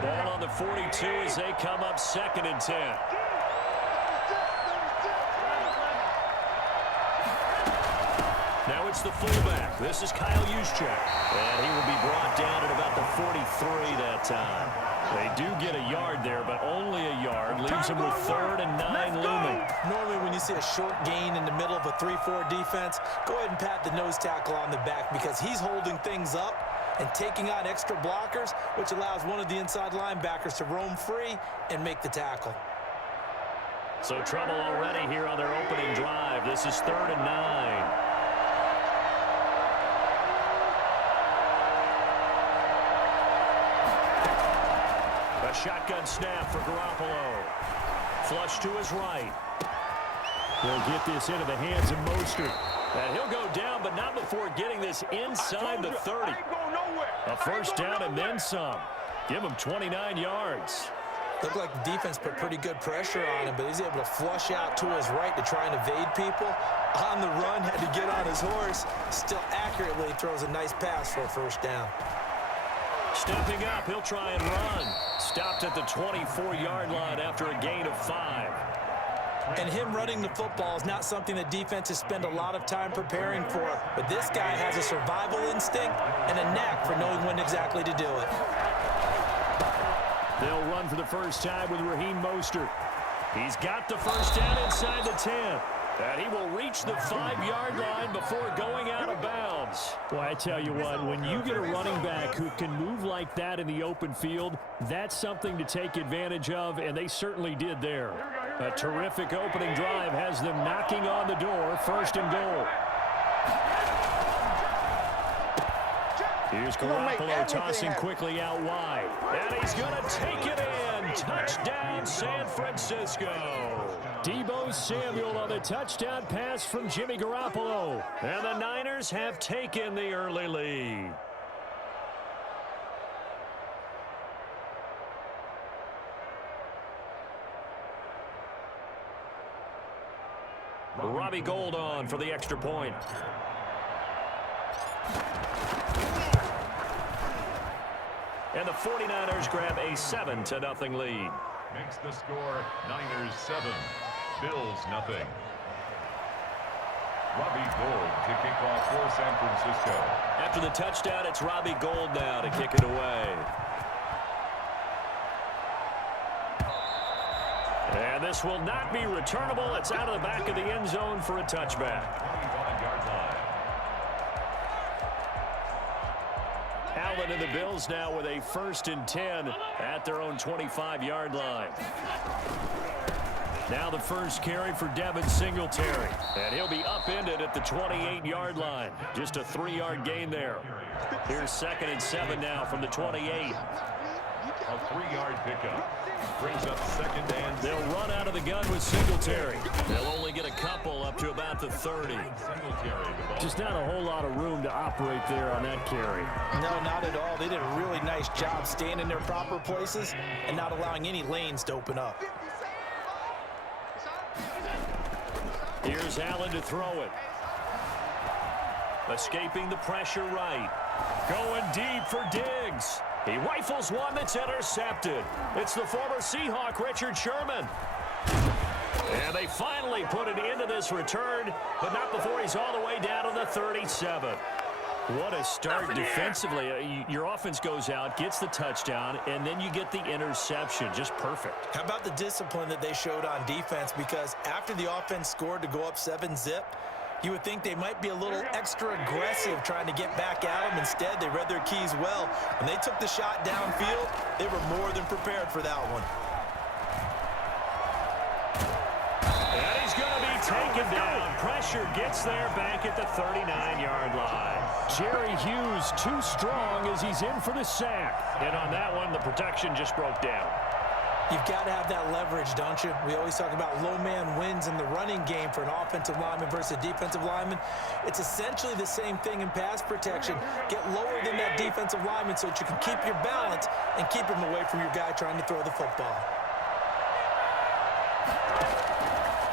Ball on the 42 as they come up 2nd and 10. Now it's the fullback. This is Kyle Juszczyk. And he will be brought down at about the 43 that time. They do get a yard there, but only a yard. Leaves them with 3rd and 9 looming. Normally when you see a short gain in the middle of a 3-4 defense, go ahead and pat the nose tackle on the back because he's holding things up and taking on extra blockers, which allows one of the inside linebackers to roam free and make the tackle. So trouble already here on their opening drive. This is 3rd and 9. A shotgun snap for Garoppolo. Flush to his right. He'll get this into the hands of Mostert. And he'll go down, but not before getting this inside the 30. A first down and then some. Give him 29 yards. Looked like the defense put pretty good pressure on him, but he's able to flush out to his right to try and evade people. On the run, had to get on his horse. Still accurately throws a nice pass for a first down. Stepping up, he'll try and run. Stopped at the 24-yard line after a gain of 5. And him running the football is not something that defenses spend a lot of time preparing for. But this guy has a survival instinct and a knack for knowing when exactly to do it. They'll run for the first time with Raheem Mostert. He's got the first down inside the 10. And he will reach the 5-yard line before going out of bounds. Well, I tell you what, when you get a running back who can move like that in the open field, that's something to take advantage of, and they certainly did there. A terrific opening drive has them knocking on the door, 1st and goal. Here's Garoppolo tossing quickly out wide. And he's going to take it in. Touchdown, San Francisco. Deebo Samuel on the touchdown pass from Jimmy Garoppolo. And the Niners have taken the early lead. Robbie Gould on for the extra point. And the 49ers grab a 7-0 lead. Makes the score Niners 7, Bills 0. Robbie Gould to kick off for San Francisco. After the touchdown, it's Robbie Gould now to kick it away. And this will not be returnable. It's out of the back of the end zone for a touchback. 25-yard line. Allen and the Bills now with a 1st and 10 at their own 25-yard line. Now the first carry for Devin Singletary. And he'll be upended at the 28-yard line. Just a 3-yard gain there. Here's 2nd and 7 now from the 28. A 3-yard pickup. Brings up 2nd and 7. They'll run out of the gun with Singletary. They'll only get a couple up to about the 30. Just not a whole lot of room to operate there on that carry. No, not at all. They did a really nice job staying in their proper places and not allowing any lanes to open up. Here's Allen to throw it. Escaping the pressure right. Going deep for Diggs. He rifles one that's intercepted. It's the former Seahawk, Richard Sherman. And they finally put it into this return, but not before he's all the way down to the 37. What a start defensively. Your offense goes out, gets the touchdown, and then you get the interception. Just perfect. How about the discipline that they showed on defense? Because after the offense scored to go up 7-zip, you would think they might be a little extra aggressive trying to get back at them. Instead, they read their keys well. When they took the shot downfield, they were more than prepared for that one. And he's going to be taken down. Pressure gets there back at the 39-yard line. Jerry Hughes too strong as he's in for the sack. And on that one, the protection just broke down. You've got to have that leverage, don't you? We always talk about low man wins in the running game for an offensive lineman versus a defensive lineman. It's essentially the same thing in pass protection. Get lower than that defensive lineman so that you can keep your balance and keep him away from your guy trying to throw the football.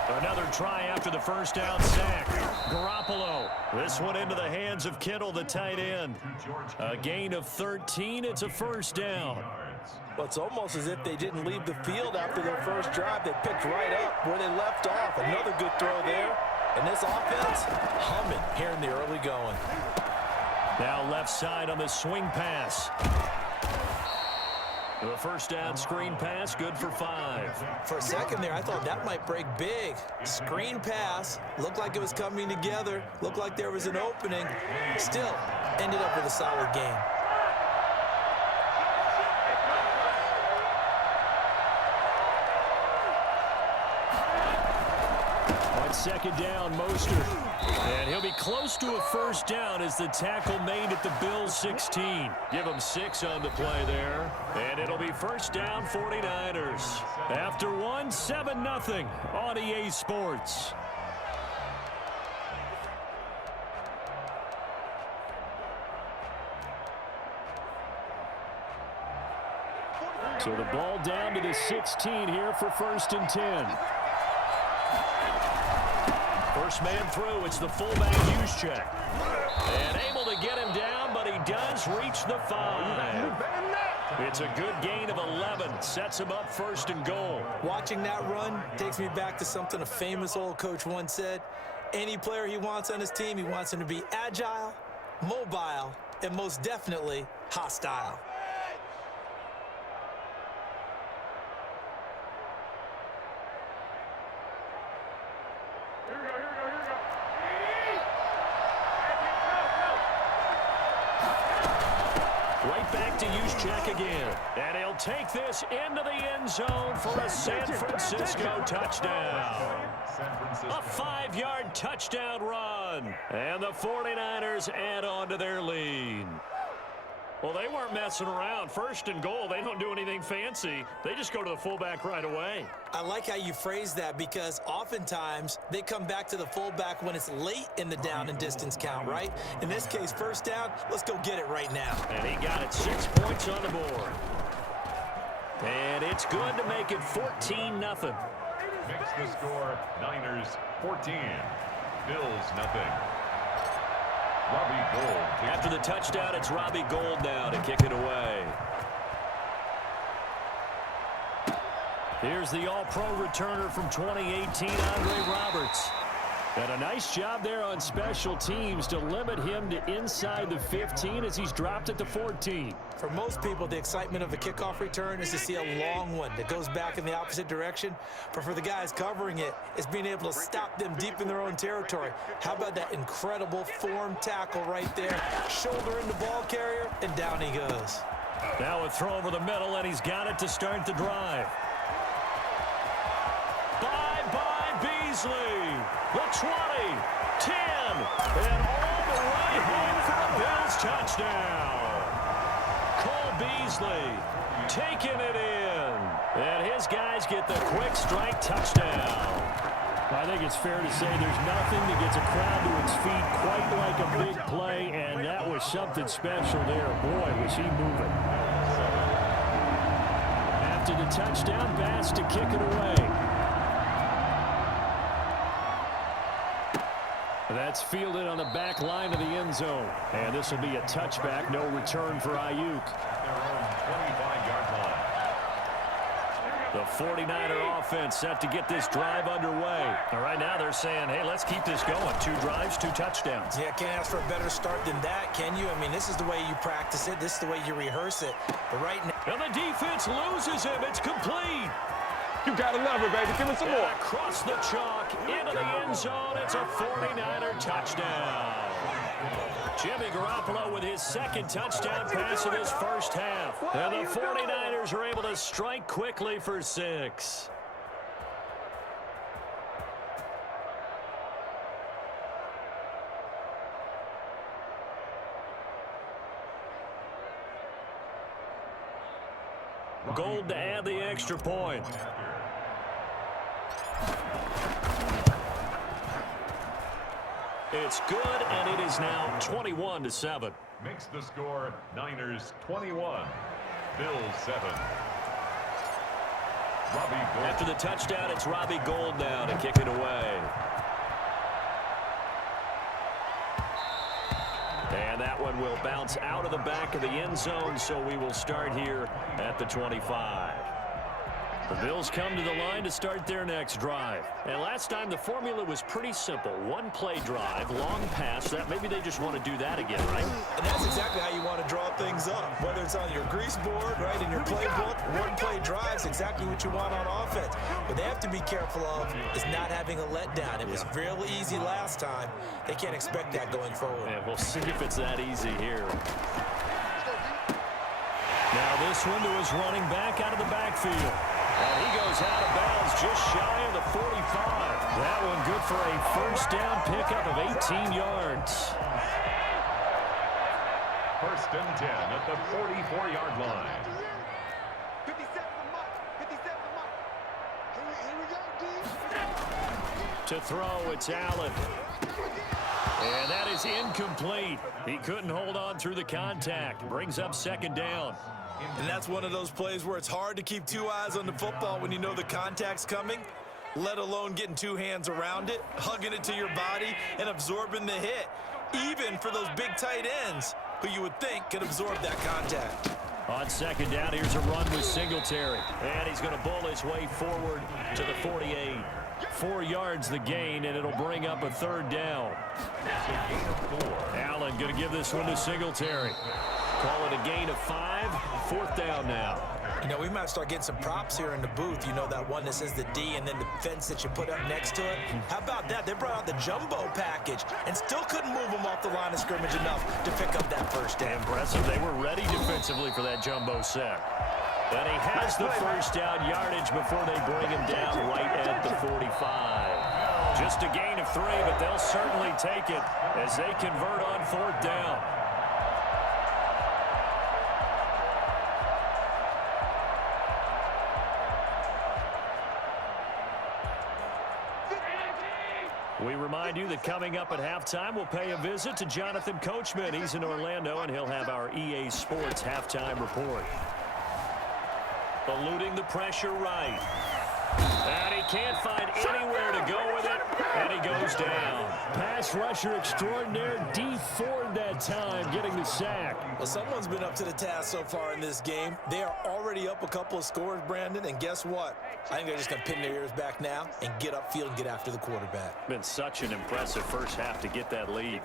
A Another try after the first down sack. Garoppolo. This one into the hands of Kittle, the tight end. A gain of 13. It's a first down. Well, it's almost as if they didn't leave the field after their first drive. They picked right up where they left off. Another good throw there. And this offense, humming here in the early going. Now left side on the swing pass. The first down screen pass, good for 5. For a second there, I thought that might break big. Screen pass, looked like it was coming together, looked like there was an opening. Still, ended up with a solid game. On second down, Mostert. And he'll be close to a first down as the tackle made at the Bills' 16. Give him 6 on the play there. And it'll be first down 49ers. After one, 7-0 on EA Sports. So the ball down to the 16 here for first and 10. First man through, it's the fullback Juszczyk. And able to get him down, but he does reach the 5. It's a good gain of 11. Sets him up first and goal. Watching that run takes me back to something a famous old coach once said. Any player he wants on his team, he wants him to be agile, mobile, and most definitely hostile. Right back to Juszczyk again. And he'll take this into the end zone for a San Francisco touchdown. A 5-yard touchdown run. And the 49ers add on to their lead. Well, they weren't messing around. First and goal, they don't do anything fancy. They just go to the fullback right away. I like how you phrase that because oftentimes they come back to the fullback when it's late in the down and distance count, right? In this case, first down, let's go get it right now. And he got it 6 points on the board. And it's good to make it 14-0. Makes the score Niners 14, Bills nothing. Robbie Gould. After the touchdown, it's Robbie Gould now to kick it away. Here's the All-Pro returner from 2018, Andre Roberts. And a nice job there on special teams to limit him to inside the 15 as he's dropped at the 14. For most people, the excitement of a kickoff return is to see a long one that goes back in the opposite direction. But for the guys covering it, it's being able to stop them deep in their own territory. How about that incredible form tackle right there? Shoulder in the ball carrier, and down he goes. Now a throw over the middle, and he's got it to start the drive. Bye-bye, Beasley. The 20, 10, and all the way home for a Bills touchdown. Cole Beasley taking it in. And his guys get the quick strike touchdown. I think it's fair to say there's nothing that gets a crowd to its feet quite like a big play, and that was something special there. Boy, was he moving. After the touchdown, Bass to kick it away. That's fielded on the back line of the end zone. And this will be a touchback, no return for Ayuk. The 49er offense set to get this drive underway. All right, now they're saying, hey, let's keep this going. 2 drives, 2 touchdowns. Yeah, can't ask for a better start than that, can you? I mean, this is the way you practice it. This is the way you rehearse it. But right now... And the defense loses him. It's complete. You gotta love it, baby. Give it some more. Across the chalk, into the end zone. It's a 49er touchdown. Jimmy Garoppolo with his second touchdown pass of this first half. And the 49ers are able to strike quickly for 6. Gold to add the extra point. It's good, and it is now 21-7. Makes the score Niners 21, Bills 7. After the touchdown, it's Robbie Gould now to kick it away. And that one will bounce out of the back of the end zone, so we will start here at the 25. The Bills come to the line to start their next drive. And last time, the formula was pretty simple. One-play drive, long pass. That maybe they just want to do that again, right? And that's exactly how you want to draw things up. Whether it's on your grease board, right, in your playbook, one-play drive is exactly what you want on offense. What they have to be careful of is not having a letdown. It was really easy last time. They can't expect that going forward. Yeah, we'll see if it's that easy here. Now this one to his running back out of the backfield. And he goes out of bounds just shy of the 45. That one good for a first down pickup of 18 yards. First and 10 at the 44-yard line. 57 mark. 57 mark. Here we go, D. To throw, it's Allen. And that is incomplete. He couldn't hold on through the contact. Brings up second down. And that's one of those plays where it's hard to keep two eyes on the football when you know the contact's coming, let alone getting two hands around it, hugging it to your body, and absorbing the hit, even for those big tight ends who you would think could absorb that contact. On second down, here's a run with Singletary. And he's going to bull his way forward to the 48. 4 yards the gain, and it'll bring up a third down. Allen going to give this one to Singletary. Call it a gain of 5. Fourth down now. You know, we might start getting some props here in the booth. You know, that one that says the D and then the fence that you put up next to it. How about that? They brought out the jumbo package and still couldn't move them off the line of scrimmage enough to pick up that first down. Impressive. They were ready defensively for that jumbo set. And he has the first down yardage before they bring him down right at the 45. Just a gain of 3, but they'll certainly take it as they convert on fourth down. We remind you that coming up at halftime, we'll pay a visit to Jonathan Coachman. He's in Orlando, and he'll have our EA Sports halftime report. Eluding the pressure right. And he can't find anywhere to go with it, and he goes down. Pass rusher extraordinaire, D Ford that time, getting the sack. Well, someone's been up to the task so far in this game. They are already up a couple of scores, Brandon, and guess what? I think they're just going to pin their ears back now and get upfield and get after the quarterback. Been such an impressive first half to get that lead.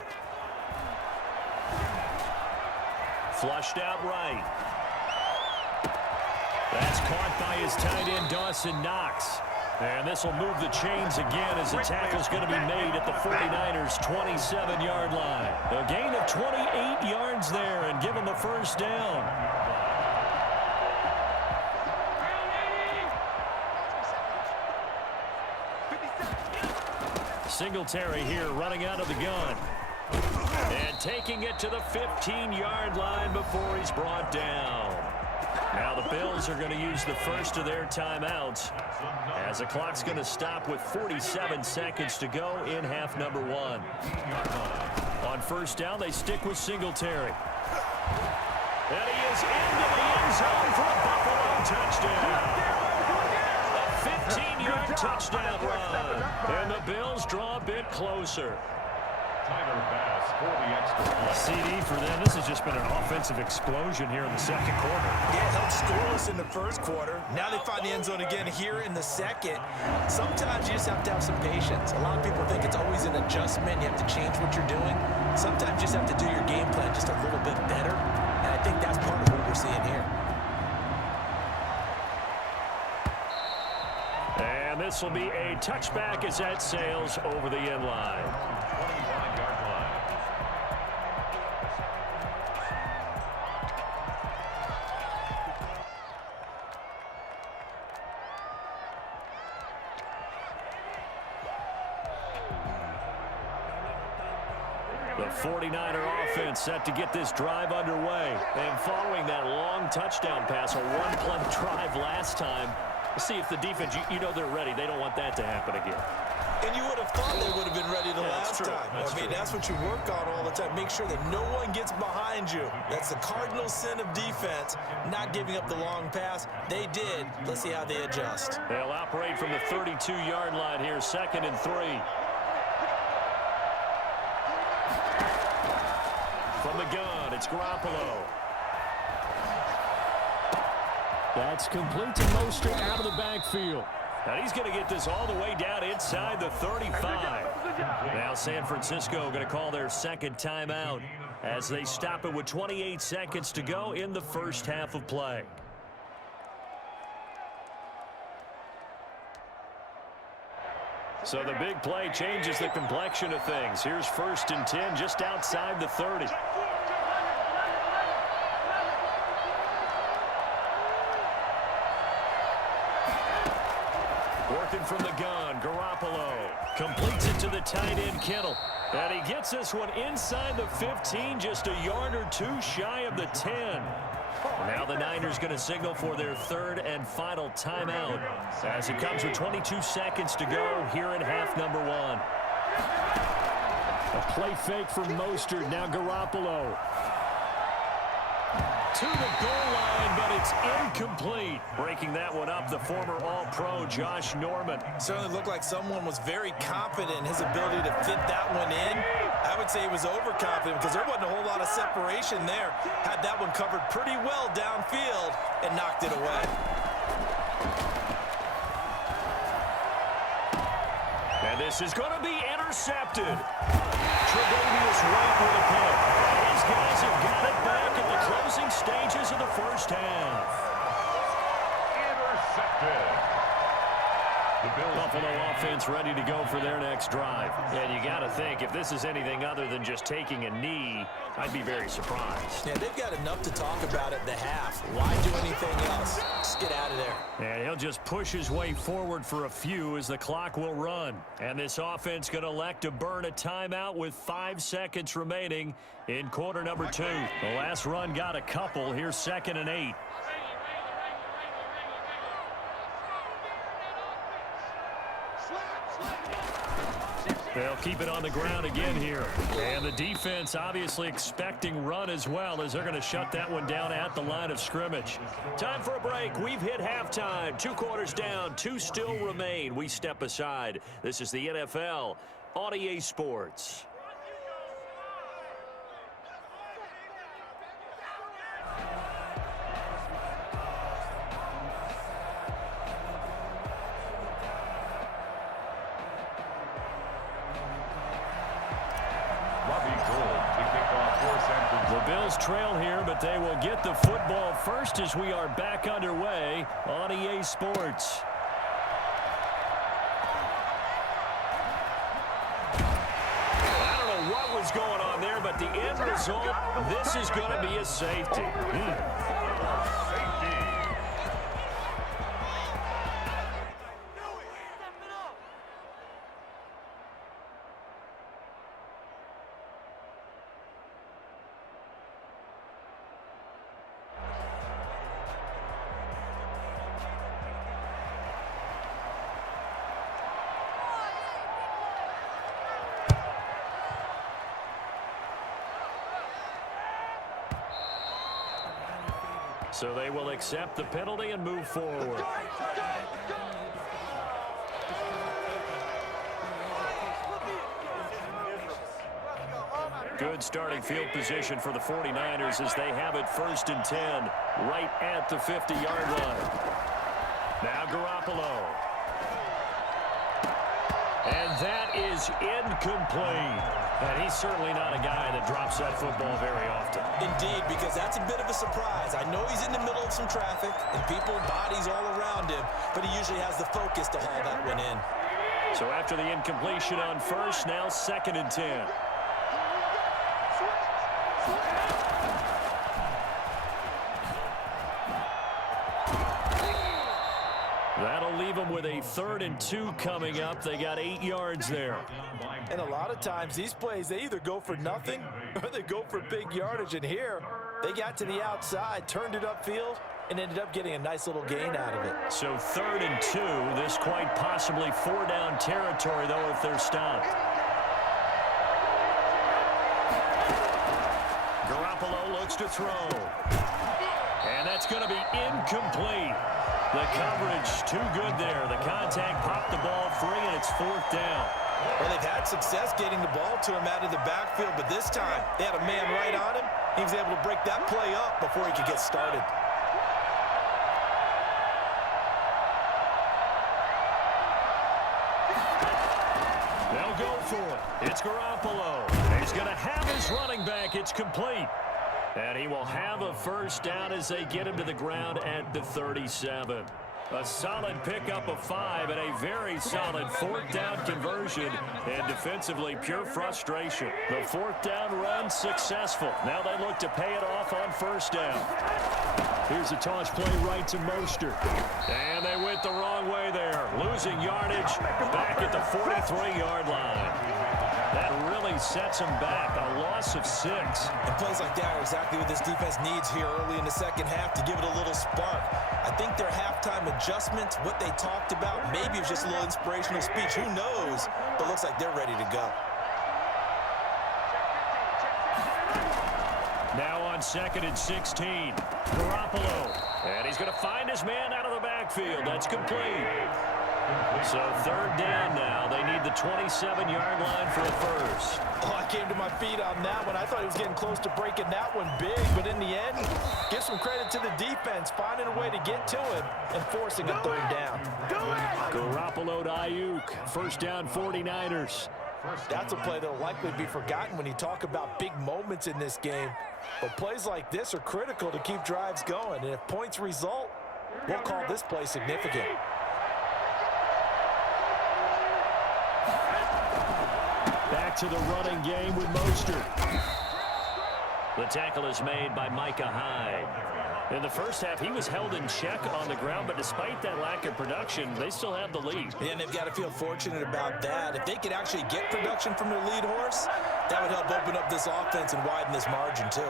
Flushed out right. That's caught by his tight end, Dawson Knox. And this will move the chains again as the tackle's going to be made at the 49ers' 27-yard line. A gain of 28 yards there and give him the first down. Singletary here running out of the gun. And taking it to the 15-yard line before he's brought down. Now the Bills are going to use the first of their timeouts as the clock's going to stop with 47 seconds to go in half number 1. On first down, they stick with Singletary. And he is into the end zone for a Buffalo touchdown. A 15-yard touchdown run. And the Bills draw a bit closer. Tyler Bass for the extra point. CD for them. This has just been an offensive explosion here in the second quarter. Yeah, held scoreless in the first quarter. Now they find the end zone again here in the second. Sometimes you just have to have some patience. A lot of people think it's always an adjustment. You have to change what you're doing. Sometimes you just have to do your game plan just a little bit better. And I think that's part of what we're seeing here. And this will be a touchback as that sails over the end line. 25-yard line. The 49er offense set to get this drive underway. And following that long touchdown pass, a one-play drive last time, see if the defense, you know they're ready. They don't want that to happen again. And you would have thought they would have been ready the last time. I mean, that's what you work on all the time. Make sure that no one gets behind you. That's the cardinal sin of defense, not giving up the long pass. They did. Let's see how they adjust. They'll operate from the 32-yard line here, 2nd and 3. From the gun, it's Garoppolo. That's complete to Mostert out of the backfield. And he's going to get this all the way down inside the 35. Now San Francisco going to call their second timeout as they stop it with 28 seconds to go in the first half of play. So the big play changes the complexion of things. Here's 1st and 10 just outside the 30. Working from the gun, Garoppolo completes it to the tight end, Kittle. And he gets this one inside the 15, just a yard or two shy of the 10. Now the Niners going to signal for their 3rd and final timeout as it comes with 22 seconds to go here in half number 1. A play fake from Mostert. Now Garoppolo. To the goal line, but it's incomplete. Breaking that one up, the former All-Pro Josh Norman. Certainly looked like someone was very confident in his ability to fit that one in. I would say he was overconfident because there wasn't a whole lot of separation there. Had that one covered pretty well downfield and knocked it away. And this is going to be intercepted. Tre'Davious White with a pick. These guys have got it back in the closing stages of the first half. Intercepted. Buffalo offense ready to go for their next drive. And you got to think, if this is anything other than just taking a knee, I'd be very surprised. Yeah, they've got enough to talk about at the half. Why do anything else? Just get out of there. And he'll just push his way forward for a few as the clock will run. And this offense going to elect to burn a timeout with 5 seconds remaining in quarter number 2. The last run got a couple. Here's 2nd and 8. They'll keep it on the ground again here. And the defense obviously expecting run as well as they're going to shut that one down at the line of scrimmage. Time for a break. We've hit halftime. 2 quarters down. 2 still remain. We step aside. This is the NFL on EA Sports. The Bills trail here, but they will get the football first as we are back underway on EA Sports. I don't know what was going on there, but the end result, this is going to be a safety. So they will accept the penalty and move forward. Good starting field position for the 49ers as they have it 1st and 10 right at the 50-yard line. Now Garoppolo. And that is incomplete. And he's certainly not a guy that drops that football very often. Indeed, because that's a bit of a surprise. I know he's in the middle of some traffic and people, bodies all around him, but he usually has the focus to haul that one in. So after the incompletion on 1st, now 2nd and 10. That'll leave them with a 3rd and 2 coming up. They got 8 yards there. And a lot of times these plays, they either go for nothing or they go for big yardage. And here, they got to the outside, turned it upfield, and ended up getting a nice little gain out of it. So 3rd and 2. This quite possibly 4-down territory, though, if they're stopped. Garoppolo looks to throw. And that's going to be incomplete. The coverage too good there. The contact popped the ball free, and it's 4th down. Well, they've had success getting the ball to him out of the backfield, but this time they had a man right on him. He was able to break that play up before he could get started. They'll go for it. It's Garoppolo. He's going to have his running back. It's complete. And he will have a 1st down as they get him to the ground at the 37. A solid pickup of 5 and a very solid 4th down conversion. And defensively, pure frustration. The 4th down run successful. Now they look to pay it off on 1st down. Here's a toss play right to Mostert. And they went the wrong way there. Losing yardage back at the 43-yard line. That really sets them back. A loss of 6. And plays like that are exactly what this defense needs here early in the second half to give it a little spark. I think their halftime adjustments, what they talked about, maybe it was just a little inspirational speech. Who knows? But it looks like they're ready to go. Now on 2nd and 16. Garoppolo. And he's going to find his man out of the backfield. That's complete. So 3rd down now. They need the 27-yard line for a 1st. Oh, I came to my feet on that one. I thought he was getting close to breaking that one big, but in the end, give some credit to the defense, finding a way to get to him and forcing a 3rd down. Garoppolo to Ayuk. 1st down 49ers. That's a play that will likely be forgotten when you talk about big moments in this game. But plays like this are critical to keep drives going, and if points result, we'll call this play significant. Back to the running game with Mostert. The tackle is made by Micah Hyde. In the first half, he was held in check on the ground, but despite that lack of production, they still have the lead. And they've got to feel fortunate about that. If they could actually get production from their lead horse, that would help open up this offense and widen this margin too.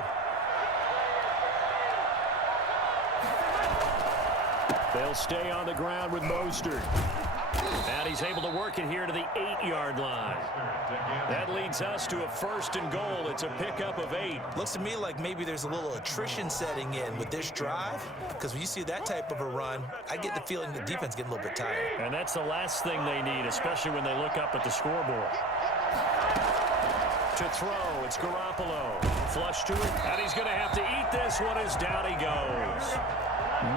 They'll stay on the ground with Mostert. And he's able to work it here to the 8-yard line. That leads us to a 1st and goal. It's a pickup of 8. Looks to me like maybe there's a little attrition setting in with this drive, because when you see that type of a run, I get the feeling the defense getting a little bit tired. And that's the last thing they need, especially when they look up at the scoreboard. To throw, it's Garoppolo. Flush to it, and he's going to have to eat this one as down he goes.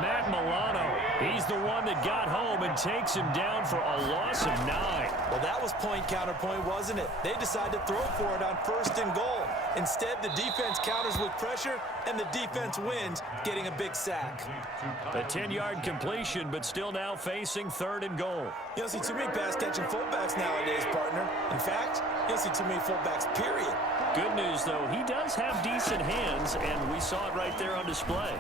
Matt Milano, he's the one that got home and takes him down for a loss of 9. Well, that was point counterpoint, wasn't it? They decided to throw for it on 1st and goal. Instead, the defense counters with pressure, and the defense wins, getting a big sack. A 10-yard completion, but still now facing 3rd and goal. You don't see too many pass-catching fullbacks nowadays, partner. In fact, you don't see too many fullbacks, period. Good news, though, he does have decent hands, and we saw it right there on display.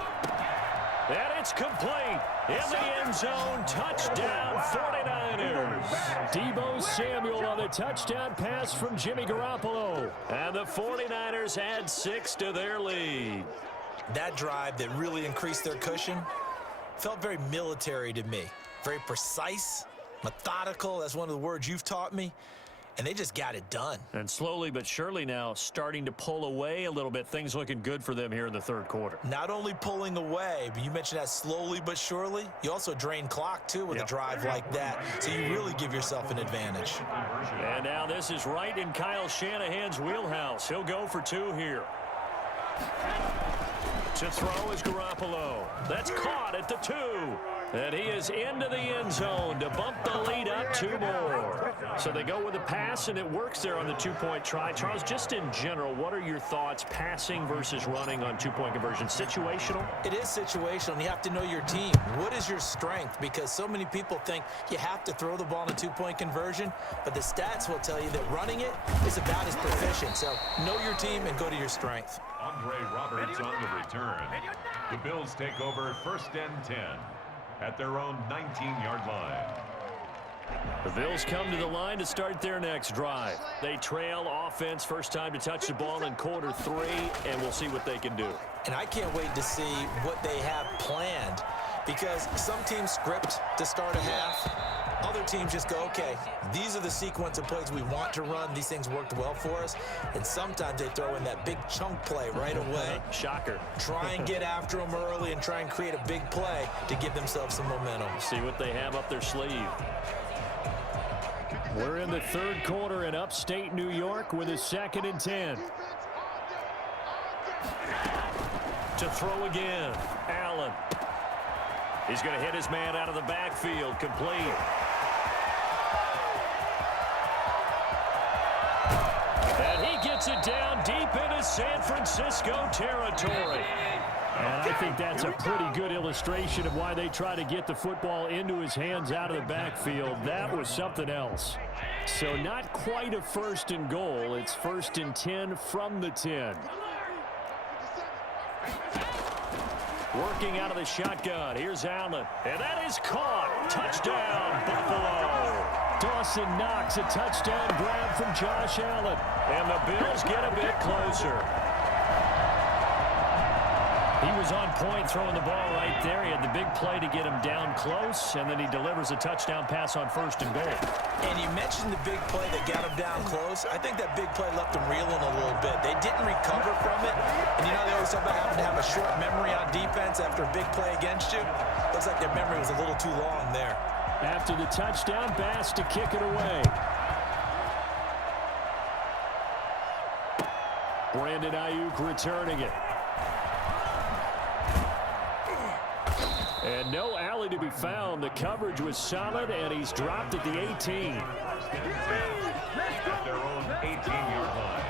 And it's complete. In the end zone, touchdown 49ers. Deebo Samuel on the touchdown pass from Jimmy Garoppolo. And the 49ers add 6 to their lead. That drive that really increased their cushion felt very military to me. Very precise, methodical. That's one of the words you've taught me. And they just got it done. And slowly but surely now starting to pull away a little bit. Things looking good for them here in the 3rd quarter. Not only pulling away, but you mentioned that slowly but surely. You also drain clock, too, with a drive like that. So you really give yourself an advantage. And now this is right in Kyle Shanahan's wheelhouse. He'll go for 2 here. To throw is Garoppolo. That's caught at the 2. And he is into the end zone to bump the lead up 2 more. So they go with a pass, and it works there on the 2-point try. Charles, just in general, what are your thoughts passing versus running on 2-point conversion? Situational? It is situational, and you have to know your team. What is your strength? Because so many people think you have to throw the ball in a 2-point conversion, but the stats will tell you that running it is about as proficient. So know your team and go to your strength. Andre Roberts on the return. The Bills take over 1st and 10 at their own 19-yard line. The Bills come to the line to start their next drive. They trail offense, first time to touch the ball in quarter 3, and we'll see what they can do. And I can't wait to see what they have planned, because some teams script to start a half. Other teams just go, okay, these are the sequence of plays we want to run. These things worked well for us. And sometimes they throw in that big chunk play right away. Shocker. Try and get after them early and try and create a big play to give themselves some momentum. See what they have up their sleeve. We're in the third quarter in upstate New York with a 2nd and 10. To throw again. Allen. He's going to hit his man out of the backfield. Complete. And he gets it down deep into San Francisco territory. And I think that's a pretty good illustration of why they try to get the football into his hands out of the backfield. That was something else. So not quite a 1st and goal. It's 1st and 10 from the 10. Working out of the shotgun. Here's Allen. And that is caught. Touchdown, Buffalo. Dawson Knox, a touchdown grab from Josh Allen. And the Bills get a bit closer. He was on point throwing the ball right there. He had the big play to get him down close, and then he delivers a touchdown pass on 1st and goal. And you mentioned the big play that got him down close. I think that big play left him reeling a little bit. They didn't recover from it. And you know, they always talk about having to have a short memory on defense after a big play against you. Looks like their memory was a little too long there. After the touchdown, Bass to kick it away. Brandon Ayuk returning it. And no alley to be found. The coverage was solid, and he's dropped at the 18. At their own 18-yard line.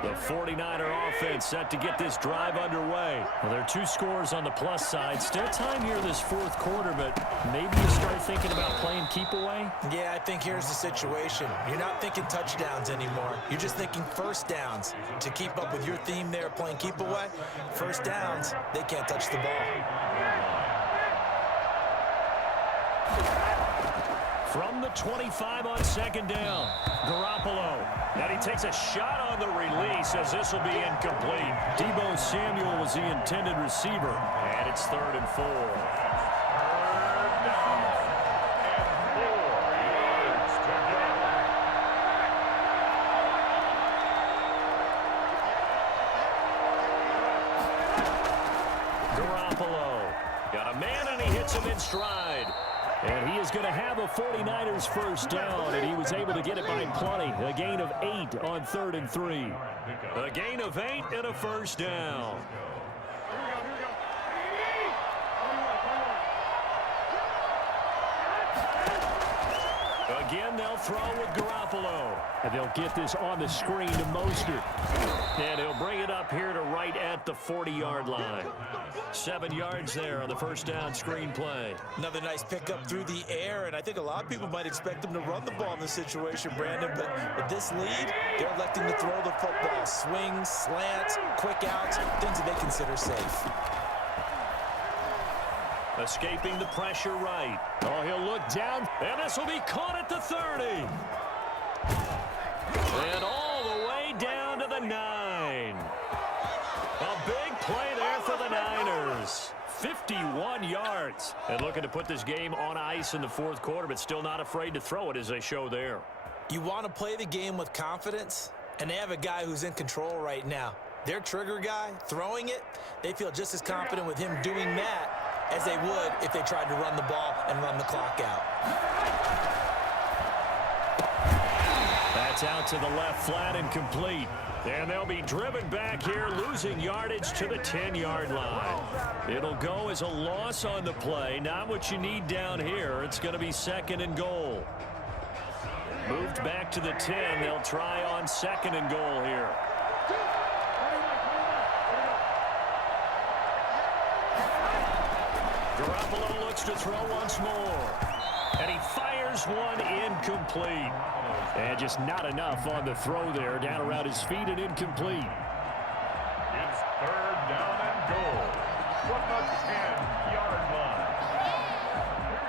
The 49er offense set to get this drive underway. Well, there are 2 scores on the plus side. Still time here this 4th quarter, but maybe you start thinking about playing keep away? Yeah, I think here's the situation. You're not thinking touchdowns anymore. You're just thinking 1st downs. To keep up with your theme there, playing keep away, 1st downs, they can't touch the ball. From the 25 on 2nd down, Garoppolo. And he takes a shot on the release as this will be incomplete. Deebo Samuel was the intended receiver. And it's 3rd and 4. Garoppolo got a man and he hits him in stride. And he is going to have a 49ers 1st down, and he was able to get it by plenty. A gain of 8 on 3rd and 3. A gain of 8 and a 1st down. Again, they'll throw with Garoppolo. And they'll get this on the screen to Mostert. And he'll bring it up here to right at the 40-yard line. 7 yards there on the 1st down screen play. Another nice pickup through the air, and I think a lot of people might expect them to run the ball in this situation, Brandon, but with this lead, they're electing to throw the football. Swings, slants, quick outs, things that they consider safe. Escaping the pressure right. Oh, he'll look down, and this will be caught at the 30. And all the way down to the 9. A big play there for the Niners. 51 yards. And looking to put this game on ice in the 4th quarter, but still not afraid to throw it as they show there. You want to play the game with confidence, and they have a guy who's in control right now. Their trigger guy, throwing it, they feel just as confident with him doing that as they would if they tried to run the ball and run the clock out. That's out to the left flat and complete. And they'll be driven back here, losing yardage to the 10-yard line. It'll go as a loss on the play. Not what you need down here. It's going to be 2nd and goal. Moved back to the 10. They'll try on 2nd and goal here. Garoppolo looks to throw once more. And he fires one incomplete. And just not enough on the throw there. Down around his feet and incomplete. It's 3rd down and goal from the 10-yard line.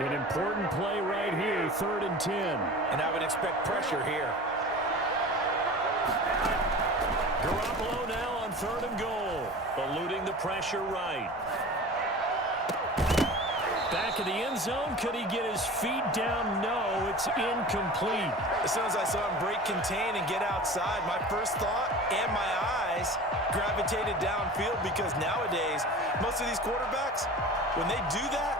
An important play right here, 3rd and 10. And I would expect pressure here. Garoppolo now on 3rd and goal. Eluding the pressure right. Back in the end zone. Could he get his feet down? No, it's incomplete. As soon as I saw him break contain and get outside, my first thought and my eyes gravitated downfield, because nowadays, most of these quarterbacks, when they do that,